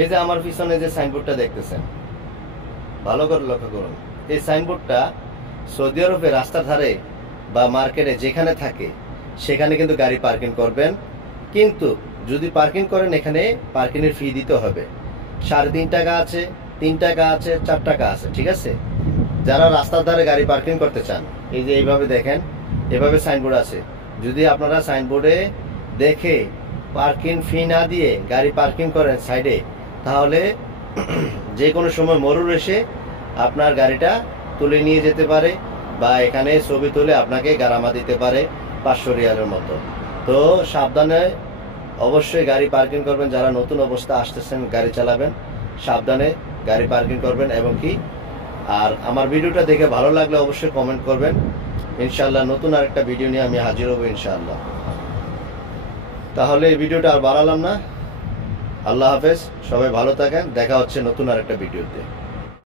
এই যে আমার পিছনে যে সাইনবোর্ডটা দেখতেছেন, ভালো করে লক্ষ্য করুন। এই সাইনবোর্ডটা সৌদি আরবে রাস্তার ধারে বা মার্কেটে যেখানে থাকে সেখানে কিন্তু গাড়ি পার্কিং করবেন। কিন্তু যদি পার্কিং করেন এখানে পার্কিংয়ের ফি দিতে হবে। 3.5 টাকা আছে, 3 টাকা আছে, 4 টাকা আছে, ঠিক আছে। যারা রাস্তার ধারে গাড়ি পার্কিং করতে চান, এই যে এইভাবে দেখেন, এভাবে সাইনবোর্ড আছে। যদি আপনারা সাইনবোর্ডে দেখে পার্কিং ফি না দিয়ে গাড়ি পার্কিং করেন সাইডে, তাহলে যে কোনো সময় মরুর এসে আপনার গাড়িটা তুলে নিয়ে যেতে পারে বা এখানে ছবি তুলে আপনাকে গারামা দিতে পারে 500 রিয়ালের মতো। তো সাবধানে অবশ্যই গাড়ি পার্কিং করবেন। যারা নতুন অবস্থা আসতেছেন গাড়ি চালাবেন, সাবধানে গাড়ি পার্কিং করবেন। এবং কি, আর আমার ভিডিওটা দেখে ভালো লাগলে অবশ্যই কমেন্ট করবেন। ইনশাআল্লাহ নতুন আরেকটা ভিডিও নিয়ে আমি হাজির হব ইনশাআল্লাহ। তাহলে এই ভিডিওটা আর বাড়ালাম না। আল্লাহ হাফেজ, সবাই ভালো থাকেন। দেখা হচ্ছে নতুন আরেকটা ভিডিওতে।